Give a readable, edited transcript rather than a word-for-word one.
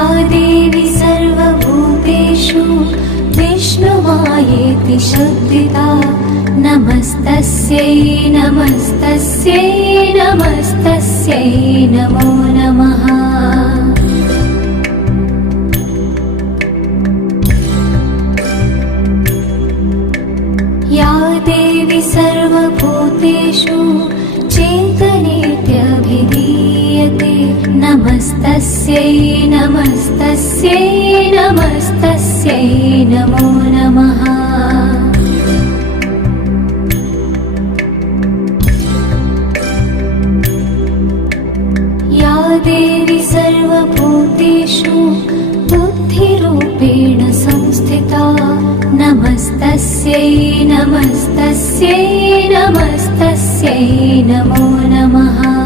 या देवी सर्वभूतेषु विष्णुमायेति शब्दिता नमस्तस्यै नमस्तस्यै नमस्तस्यै नमो नमः। या देवी सर्वभूतेषु चेतनेत्यभिधीयते नमस्तस्यै नमस्तस्यै नमस्तस्यै नमो नमः। या देवी सर्वभूतेषु बुद्धिरूपेण संस्थिता नमस्तस्यै नमस्तस्यै नमस्तस्यै नमो नमः।